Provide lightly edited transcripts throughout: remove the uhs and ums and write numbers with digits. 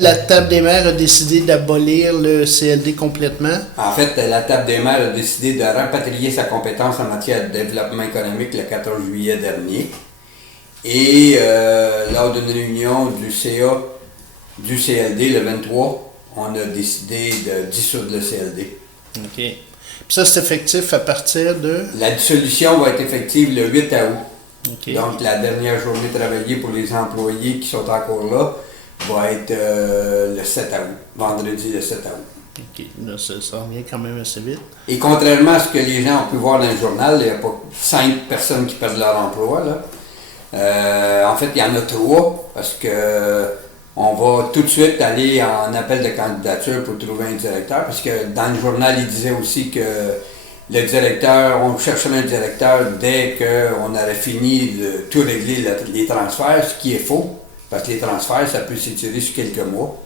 La table des maires a décidé d'abolir le CLD complètement. En fait, la table des maires a décidé de rapatrier sa compétence en matière de développement économique le 14 juillet dernier. Et lors d'une réunion du CA du CLD le 23, on a décidé de dissoudre le CLD. OK. Puis ça, c'est effectif à partir de... La dissolution va être effective le 8 août. OK. Donc, la dernière journée travaillée pour les employés qui sont encore là va être le 7 août, vendredi le 7 août. OK. Là, ça revient quand même assez vite. Et contrairement à ce que les gens ont pu voir dans le journal, il n'y a pas 5 personnes qui perdent leur emploi, là. En fait, il y en a 3, parce que on va tout de suite aller en appel de candidature pour trouver un directeur, parce que dans le journal, il disait aussi que le directeur, on chercherait un directeur dès qu'on aurait fini de tout régler les transferts, ce qui est faux, parce que les transferts, ça peut s'étirer sur quelques mois.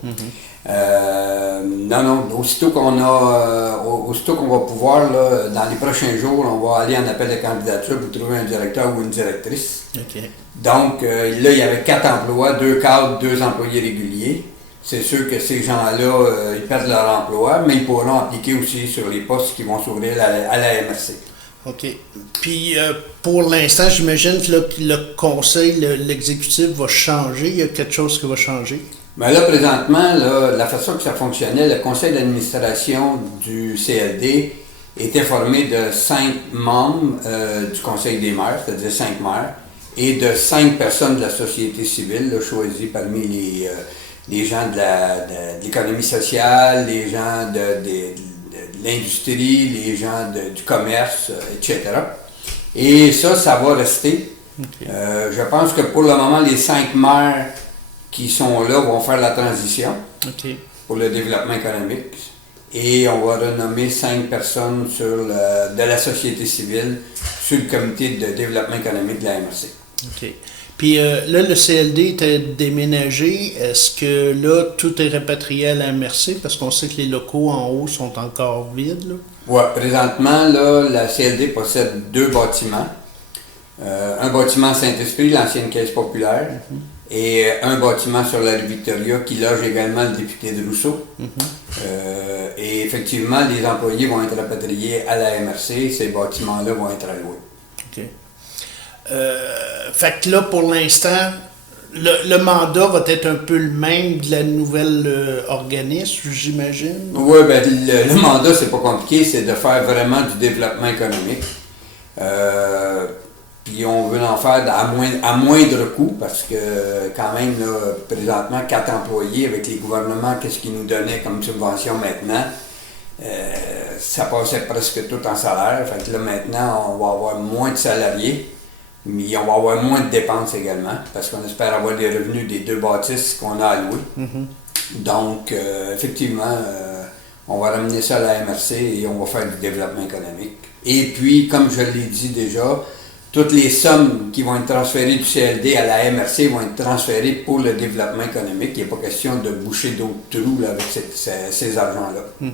Non, aussitôt qu'on va pouvoir, là, dans les prochains jours, on va aller en appel de candidature pour trouver un directeur ou une directrice. OK. Donc, là, il y avait 4 emplois, 2 cadres, 2 employés réguliers. C'est sûr que ces gens-là, ils perdent leur emploi, mais ils pourront appliquer aussi sur les postes qui vont s'ouvrir à la MRC. OK. Puis, pour l'instant, j'imagine que là, le conseil, l'exécutif va changer. Il y a quelque chose qui va changer. Mais là, présentement, là, la façon que ça fonctionnait, le conseil d'administration du CLD était formé de 5 membres du conseil des maires, c'est-à-dire 5 maires, et de 5 personnes de la société civile, là, choisies parmi les gens de l'économie sociale, les gens de l'industrie, les gens du commerce, etc. Et ça va rester. Okay. Je pense que pour le moment, les 5 maires qui sont là vont faire la transition pour le développement économique. Et on va renommer 5 personnes de la société civile sur le comité de développement économique de la MRC. OK. Puis là, le CLD était déménagé. Est-ce que là, tout est répatrié à la MRC? Parce qu'on sait que les locaux en haut sont encore vides. Oui, présentement, là, la CLD possède 2 bâtiments. Un bâtiment à Saint-Esprit, l'ancienne caisse populaire, et un bâtiment sur la rue Victoria qui loge également le député de Rousseau. Et effectivement, les employés vont être rapatriés à la MRC. Ces bâtiments-là vont être alloués. OK. Fait que là, pour l'instant, le mandat va être un peu le même de la nouvelle organisme, j'imagine? Oui, ben le mandat, c'est pas compliqué, c'est de faire vraiment du développement économique. Puis on veut en faire à moindre coût, parce que quand même, là, présentement, 4 employés avec les gouvernements, qu'est-ce qu'ils nous donnaient comme subvention maintenant? Ça passait presque tout en salaire. Fait que là, maintenant, on va avoir moins de salariés. Mais on va avoir moins de dépenses également, parce qu'on espère avoir des revenus des 2 bâtisses qu'on a allouées. Donc, effectivement, on va ramener ça à la MRC et on va faire du développement économique. Et puis, comme je l'ai dit déjà, toutes les sommes qui vont être transférées du CLD à la MRC vont être transférées pour le développement économique. Il n'y a pas question de boucher d'autres trous là, avec ces argents-là.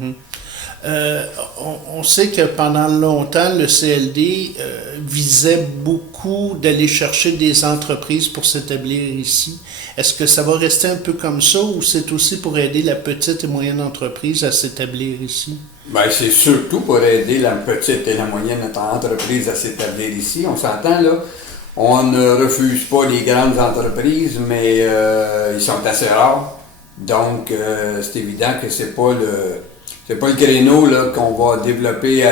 On sait que pendant longtemps, le CLD visait beaucoup d'aller chercher des entreprises pour s'établir ici. Est-ce que ça va rester un peu comme ça ou c'est aussi pour aider la petite et moyenne entreprise à s'établir ici? Bien, c'est surtout pour aider la petite et la moyenne entreprise à s'établir ici. On s'entend, là. On ne refuse pas les grandes entreprises, mais ils sont assez rares. Donc, c'est évident que c'est pas le créneau là, qu'on va développer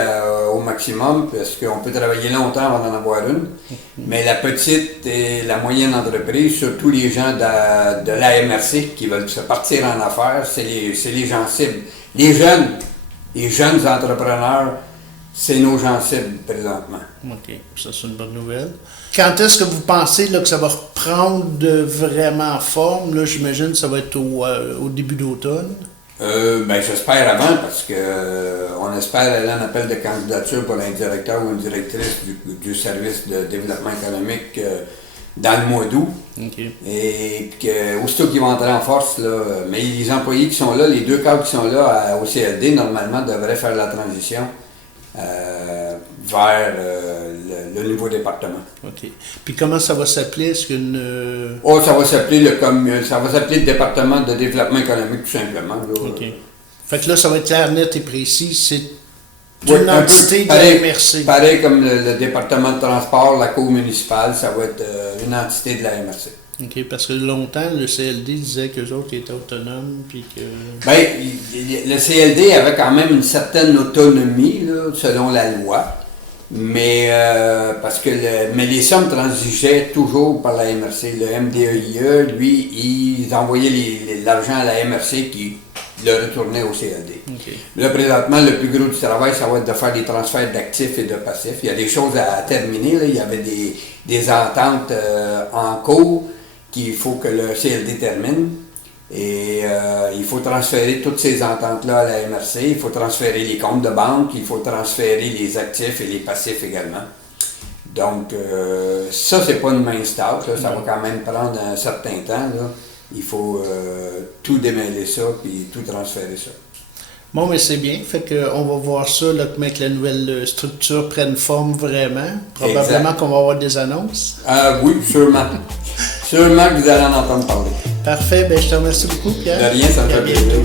au maximum, parce qu'on peut travailler longtemps avant d'en avoir une. Mais la petite et la moyenne entreprise, surtout les gens de la MRC qui veulent se partir en affaires, c'est les gens cibles. Les jeunes entrepreneurs, c'est nos gens cibles présentement. OK, ça c'est une bonne nouvelle. Quand est-ce que vous pensez là, que ça va reprendre vraiment forme? Là, j'imagine que ça va être au début d'automne. Ben, j'espère avant, parce que on espère aller en appel de candidature pour un directeur ou une directrice du service de développement économique dans le mois d'août. Okay. Et que aussitôt qu'ils vont entrer en force, là, mais les employés qui sont là, les 2 cadres qui sont là au CLD, normalement, devraient faire la transition vers le nouveau département. OK. Puis comment ça va s'appeler? Est-ce qu'une... Oh, ça va s'appeler le département de développement économique, tout simplement. Là. OK. Fait que là, ça va être clair, net et précis. C'est Oui, une entité de pareil, la MRC. Pareil comme le département de transport, la cour municipale, ça va être une entité de la MRC. OK, parce que longtemps, le CLD disait qu'eux autres étaient autonomes, puis que... Bien, le CLD avait quand même une certaine autonomie, là, selon la loi, mais mais les sommes transigeaient toujours par la MRC. Le MDEIE, lui, ils envoyaient l'argent à la MRC qui le retournait au CLD. Okay. Là, présentement, le plus gros du travail, ça va être de faire des transferts d'actifs et de passifs. Il y a des choses à terminer, là. Il y avait des ententes en cours qu'il faut que le CLD termine. Et il faut transférer toutes ces ententes-là à la MRC. Il faut transférer les comptes de banque, il faut transférer les actifs et les passifs également. Donc, ça, c'est pas une mince tâche. Là. Ça va quand même prendre un certain temps. Là. Il faut tout démêler ça puis tout transférer ça. Bon, mais c'est bien. Fait qu'on va voir ça, là, comment que la nouvelle structure prenne forme vraiment. Probablement exact. Qu'on va avoir des annonces. Oui, sûrement. Sûrement que vous allez en entendre parler. Parfait. Ben, je te remercie beaucoup, Pierre. De rien, ça me fait plaisir.